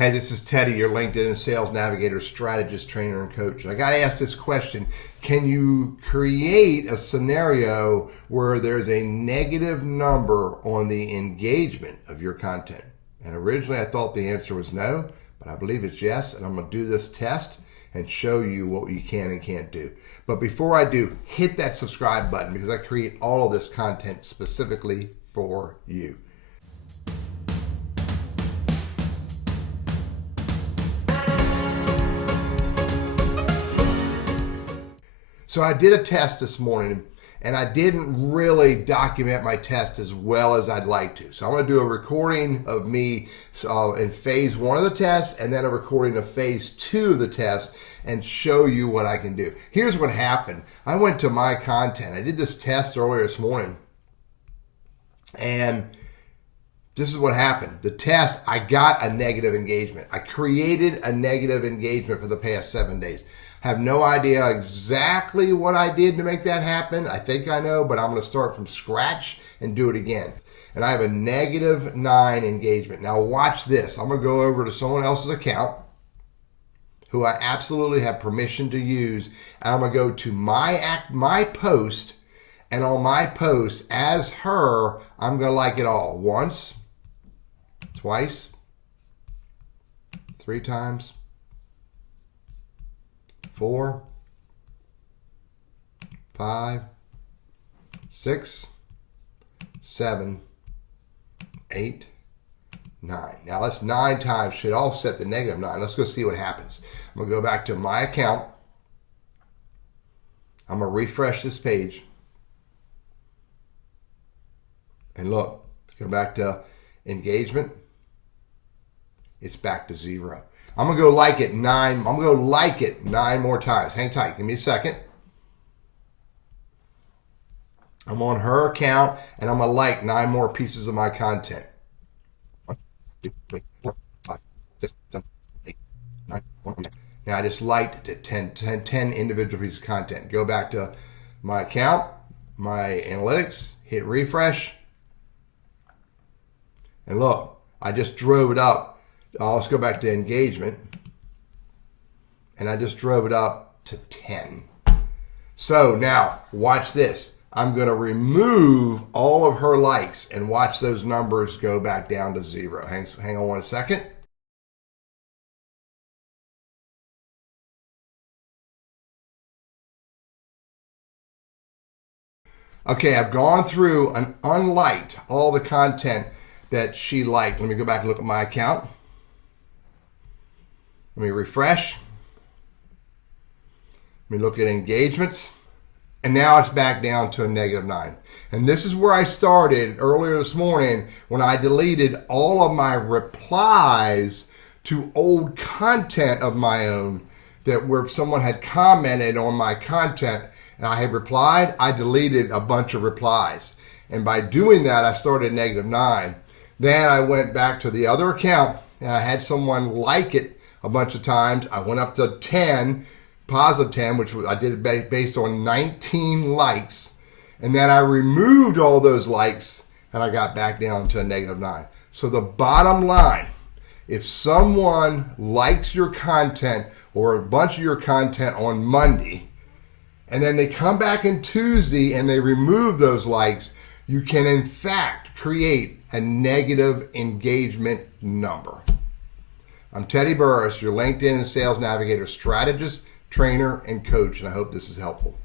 Hey, this is Teddy, your LinkedIn and Sales Navigator, strategist, trainer, and coach. And I got to ask this question. Can you create a scenario where there's a negative number on the engagement of your content? And originally I thought the answer was no, but I believe it's yes. And I'm going to do this test and show you what you can and can't do. But before I do, hit that subscribe button because I create all of this content specifically for you. So I did a test this morning, and I didn't really document my test as well as I'd like to. So I'm going to do a recording of me in phase 1 of the test, and then a recording of phase 2 of the test, and show you what I can do. Here's what happened. I went to my content. I did this test earlier this morning, and this is what happened. The test, I got a negative engagement. I created a negative engagement for the past 7 days. Have no idea exactly what I did to make that happen. I think I know, but I'm going to start from scratch and do it again. And I have a -9 engagement. Now watch this. I'm going to go over to someone else's account who I absolutely have permission to use. And I'm going to go to my post, and on my post as her, I'm going to like it all. Once, twice, 3 times, 4, 5, 6, 7, 8, 9. Now that's 9 times. Should offset the -9. Let's go see what happens. I'm going to go back to my account. I'm going to refresh this page. And look, go back to engagement. It's back to 0. I'm going to go like it 9. I'm going to go like it 9 more times. Hang tight. Give me a second. I'm on her account, and I'm going to like 9 more pieces of my content. 1, 2, 3, 4, 5, 6, 7, 8, 9, 1. Now I just liked it 10 individual pieces of content. Go back to my account, my analytics, hit refresh. And look, I just drove it up. Let's go back to engagement. And I just drove it up to 10. So now, watch this. I'm going to remove all of her likes and watch those numbers go back down to 0. Hang on 1 second. Okay, I've gone through and unliked all the content that she liked. Let me go back and look at my account. Let me refresh. Let me look at engagements. And now it's back down to a -9. And this is where I started earlier this morning when I deleted all of my replies to old content of my own that where someone had commented on my content and I had replied, I deleted a bunch of replies. And by doing that, I started at -9. Then I went back to the other account and I had someone like it a bunch of times. I went up to 10, positive 10, which I did based on 19 likes. And then I removed all those likes and I got back down to a -9. So the bottom line, if someone likes your content or a bunch of your content on Monday, and then they come back on Tuesday and they remove those likes, you can in fact create a negative engagement number. I'm Teddy Burriss, your LinkedIn and Sales Navigator strategist, trainer, and coach, and I hope this is helpful.